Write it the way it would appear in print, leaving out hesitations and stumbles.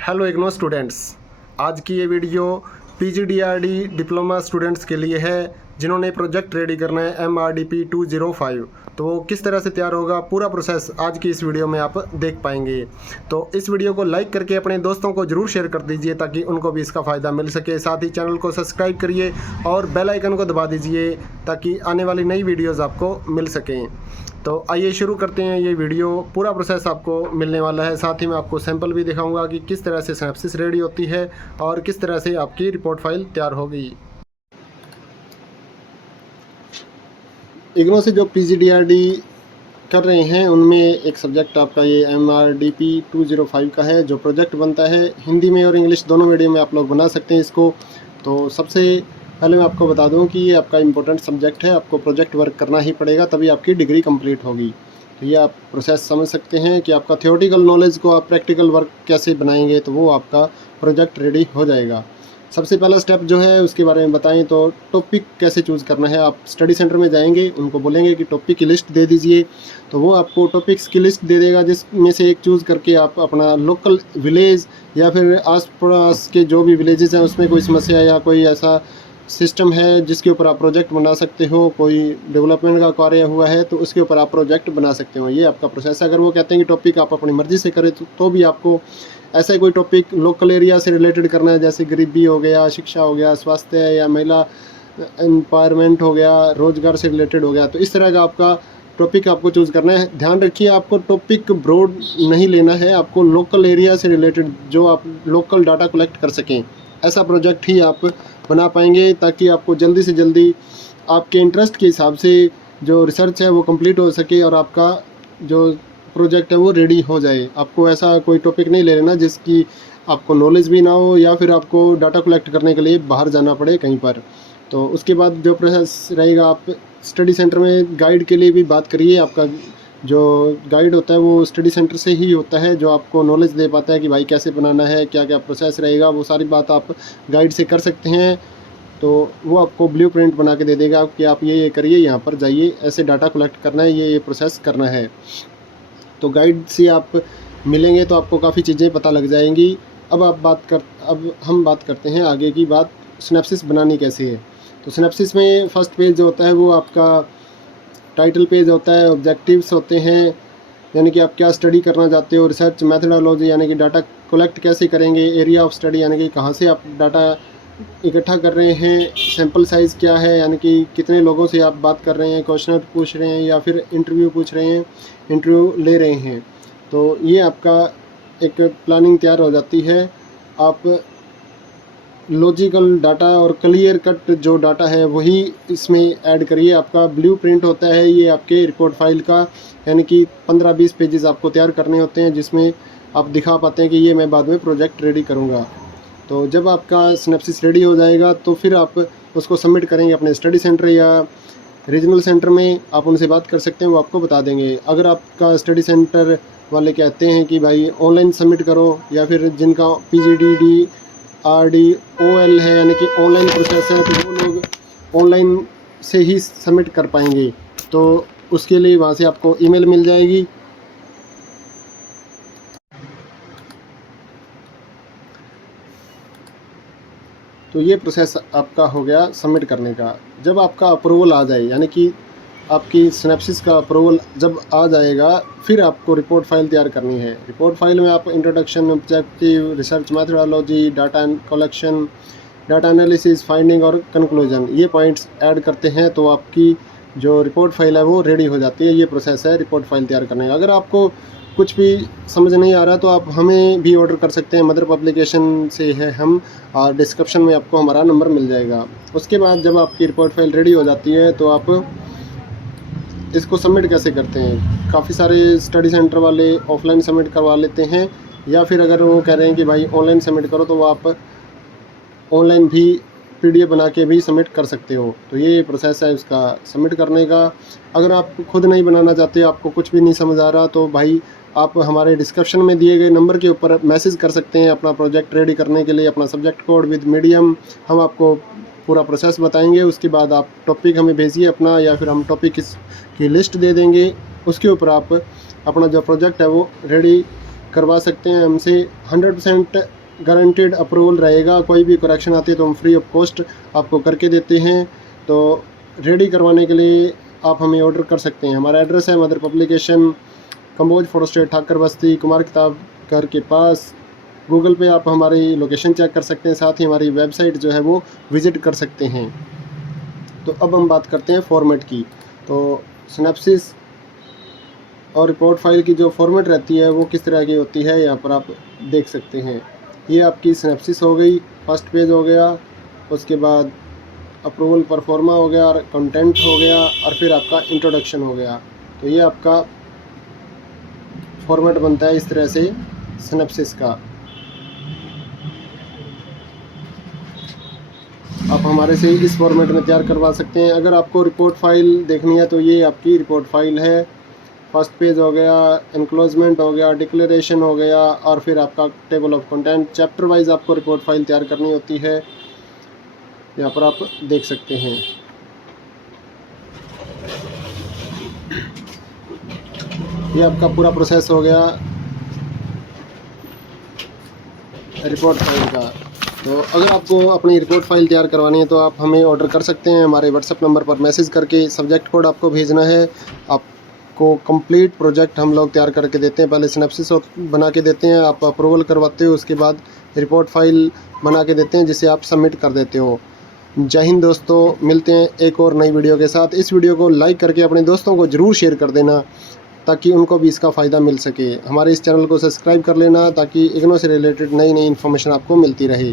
Hello IGNOU students, आज की ये वीडियो पीजीडीआरडी डिप्लोमा स्टूडेंट्स के लिए है जिन्होंने प्रोजेक्ट रेडी करना है MRDP 205। तो वो किस तरह से तैयार होगा, पूरा प्रोसेस आज की इस वीडियो में आप देख पाएंगे। तो इस वीडियो को लाइक करके अपने दोस्तों को ज़रूर शेयर कर दीजिए ताकि उनको भी इसका फ़ायदा मिल सके। साथ ही चैनल को सब्सक्राइब करिए और बेल आइकन को दबा दीजिए ताकि आने वाली नई वीडियोज़ आपको मिल सकें। तो आइए शुरू करते हैं। ये वीडियो पूरा प्रोसेस आपको मिलने वाला है। साथ ही मैं आपको सैंपल भी दिखाऊंगा कि किस तरह से सिनैप्सिस रेडी होती है और किस तरह से आपकी रिपोर्ट फाइल तैयार होगी। इग्नो से जो पीजीडीआरडी कर रहे हैं उनमें एक सब्जेक्ट आपका ये MRDP 205 का है, जो प्रोजेक्ट बनता है हिंदी में और इंग्लिश दोनों मीडियम में आप लोग बना सकते हैं इसको। तो सबसे पहले मैं आपको बता दूं कि ये आपका इम्पोर्टेंट सब्जेक्ट है, आपको प्रोजेक्ट वर्क करना ही पड़ेगा तभी आपकी डिग्री कंप्लीट होगी। तो ये आप प्रोसेस समझ सकते हैं कि आपका थियोरेटिकल नॉलेज को आप प्रैक्टिकल वर्क कैसे बनाएंगे, तो वो आपका प्रोजेक्ट रेडी हो जाएगा। सबसे पहला स्टेप जो है उसके बारे में बताएं तो टॉपिक कैसे चूज़ करना है। आप स्टडी सेंटर में जाएंगे, उनको बोलेंगे कि टॉपिक की लिस्ट दे दीजिए, तो वो आपको टॉपिक्स की लिस्ट दे देगा जिसमें से एक चूज़ करके आप अपना लोकल विलेज या फिर आस पड़ोस के जो भी विलेजेस हैं उसमें कोई समस्या या कोई ऐसा सिस्टम है जिसके ऊपर आप प्रोजेक्ट बना सकते हो, कोई डेवलपमेंट का कार्य हुआ है तो उसके ऊपर आप प्रोजेक्ट बना सकते हो। ये आपका प्रोसेस है। अगर वो कहते हैं कि टॉपिक आप अपनी मर्ज़ी से करें तो भी आपको ऐसा कोई टॉपिक लोकल एरिया से रिलेटेड करना है, जैसे गरीबी हो गया, शिक्षा हो गया, स्वास्थ्य या महिला एम्पावरमेंट हो गया, रोजगार से रिलेटेड हो गया। तो इस तरह का आपका टॉपिक आपको चूज़ करना है। ध्यान रखिए, आपको टॉपिक ब्रॉड नहीं लेना है, आपको लोकल एरिया से रिलेटेड जो आप लोकल डाटा कलेक्ट कर सकें ऐसा प्रोजेक्ट ही आप बना पाएंगे, ताकि आपको जल्दी से जल्दी आपके इंटरेस्ट के हिसाब से जो रिसर्च है वो कंप्लीट हो सके और आपका जो प्रोजेक्ट है वो रेडी हो जाए। आपको ऐसा कोई टॉपिक नहीं ले लेना जिसकी आपको नॉलेज भी ना हो या फिर आपको डाटा कलेक्ट करने के लिए बाहर जाना पड़े कहीं पर। तो उसके बाद जो प्रोसेस रहेगा, आप स्टडी सेंटर में गाइड के लिए भी बात करिए। आपका जो गाइड होता है वो स्टडी सेंटर से ही होता है, जो आपको नॉलेज दे पाता है कि भाई कैसे बनाना है, क्या क्या प्रोसेस रहेगा, वो सारी बात आप गाइड से कर सकते हैं। तो वो आपको ब्लूप्रिंट बना के दे देगा कि आप ये करिए, यहाँ पर जाइए, ऐसे डाटा कलेक्ट करना है, ये प्रोसेस करना है। तो गाइड से आप मिलेंगे तो आपको काफ़ी चीज़ें पता लग जाएंगी। अब हम बात करते हैं आगे की बात, सिनैप्सिस बनानी कैसे है। तो सिनैप्सिस में फर्स्ट पेज जो होता है वो आपका टाइटल पेज होता है, ऑब्जेक्टिव्स होते हैं यानी कि आप क्या स्टडी करना चाहते हो, रिसर्च मेथडोलॉजी यानी कि डाटा कलेक्ट कैसे करेंगे, एरिया ऑफ स्टडी यानी कि कहाँ से आप डाटा इकट्ठा कर रहे हैं, सैम्पल साइज़ क्या है यानी कि कितने लोगों से आप बात कर रहे हैं, क्वेश्चन पूछ रहे हैं या फिर इंटरव्यू पूछ रहे हैं, इंटरव्यू ले रहे हैं। तो ये आपका एक प्लानिंग तैयार हो जाती है। आप लॉजिकल डाटा और क्लियर कट जो डाटा है वही इसमें ऐड करिए। आपका ब्लूप्रिंट होता है ये आपके रिपोर्ट फाइल का, यानी कि 15-20 पेजेस आपको तैयार करने होते हैं जिसमें आप दिखा पाते हैं कि ये मैं बाद में प्रोजेक्ट रेडी करूँगा। तो जब आपका सिनैप्सिस रेडी हो जाएगा तो फिर आप उसको सबमिट करेंगे अपने स्टडी सेंटर या रीजनल सेंटर में। आप उनसे बात कर सकते हैं, वो आपको बता देंगे। अगर आपका स्टडी सेंटर वाले कहते हैं कि भाई ऑनलाइन सबमिट करो, या फिर जिनका PGDRDOL है यानी कि ऑनलाइन प्रोसेस है, तो वो लोग ऑनलाइन से ही सबमिट कर पाएंगे। तो उसके लिए वहाँ से आपको ईमेल मिल जाएगी। तो ये प्रोसेस आपका हो गया सबमिट करने का। जब आपका अप्रूवल आ जाए यानी कि आपकी सिनैप्सिस का अप्रूवल जब आ जाएगा, फिर आपको रिपोर्ट फाइल तैयार करनी है। रिपोर्ट फाइल में आप introduction, objective, research methodology, data collection, data analysis, finding और कंक्लूजन, ये पॉइंट्स ऐड करते हैं तो आपकी जो रिपोर्ट फाइल है वो रेडी हो जाती है। ये प्रोसेस है रिपोर्ट फाइल तैयार करने का। अगर आपको कुछ भी समझ नहीं आ रहा तो आप हमें भी ऑर्डर कर सकते हैं, मदर पब्लिकेशन से है हम, और डिस्क्रिप्शन में आपको हमारा नंबर मिल जाएगा। उसके बाद जब आपकी रिपोर्ट फाइल रेडी हो जाती है तो आप इसको सबमिट कैसे करते हैं। काफ़ी सारे स्टडी सेंटर वाले ऑफलाइन सबमिट करवा लेते हैं, या फिर अगर वो कह रहे हैं कि भाई ऑनलाइन सबमिट करो तो वो आप ऑनलाइन भी PDF बना के भी सबमिट कर सकते हो। तो ये प्रोसेस है उसका सबमिट करने का। अगर आप खुद नहीं बनाना चाहते, आपको कुछ भी नहीं समझ आ रहा, तो भाई आप हमारे डिस्क्रिप्शन में दिए गए नंबर के ऊपर मैसेज कर सकते हैं अपना प्रोजेक्ट रेडी करने के लिए, अपना सब्जेक्ट कोड विद मीडियम। हम आपको पूरा प्रोसेस बताएंगे। उसके बाद आप टॉपिक हमें भेजिए अपना, या फिर हम टॉपिक की लिस्ट दे देंगे, उसके ऊपर आप अपना जो प्रोजेक्ट है वो रेडी करवा सकते हैं हमसे। 100% गारंटेड अप्रूवल रहेगा। कोई भी करेक्शन आती है तो हम फ्री ऑफ कॉस्ट आपको करके देते हैं। तो रेडी करवाने के लिए आप हमें ऑर्डर कर सकते हैं। हमारा एड्रेस है Mother Publication, Kamboj Fort Street, Thakar Basti, Kumar किताब घर के पास। गूगल पे आप हमारी लोकेशन चेक कर सकते हैं, साथ ही हमारी वेबसाइट जो है वो विज़िट कर सकते हैं। तो अब हम बात करते हैं फॉर्मेट की। तो सिनेप्सिस और रिपोर्ट फाइल की जो फॉर्मेट रहती है वो किस तरह की होती है, यहाँ पर आप देख सकते हैं। ये आपकी सिनेप्सिस हो गई, फर्स्ट पेज हो गया, उसके बाद अप्रूवल परफॉर्मा हो गया, और कंटेंट हो गया, और फिर आपका इंट्रोडक्शन हो गया। तो ये आपका फॉर्मेट बनता है इस तरह से सिनेप्सिस का। आप हमारे से इस फॉर्मेट में तैयार करवा सकते हैं। अगर आपको रिपोर्ट फाइल देखनी है तो ये आपकी रिपोर्ट फाइल है। फर्स्ट पेज हो गया, एनक्लोजमेंट हो गया, डिक्लेरेशन हो गया, और फिर आपका table of content. Chapter wise आपको रिपोर्ट फाइल तैयार करनी होती है, यहाँ पर आप देख सकते हैं। ये आपका पूरा प्रोसेस हो गया रिपोर्ट फाइल का। तो अगर आपको अपनी रिपोर्ट फाइल तैयार करवानी है तो आप हमें ऑर्डर कर सकते हैं। हमारे व्हाट्सएप नंबर पर मैसेज करके सब्जेक्ट कोड आपको भेजना है। आपको कंप्लीट प्रोजेक्ट हम लोग तैयार करके देते हैं। पहले सिनेप्सिस बना के देते हैं, आप अप्रूवल करवाते हो, उसके बाद रिपोर्ट फाइल बना के देते हैं जिसे आप सबमिट कर देते हो। जय हिंद दोस्तों, मिलते हैं एक और नई वीडियो के साथ। इस वीडियो को लाइक करके अपने दोस्तों को ज़रूर शेयर कर देना ताकि उनको भी इसका फ़ायदा मिल सके। हमारे इस चैनल को सब्सक्राइब कर लेना ताकि इग्नो से रिलेटेड नई नई इन्फॉर्मेशन आपको मिलती रहे।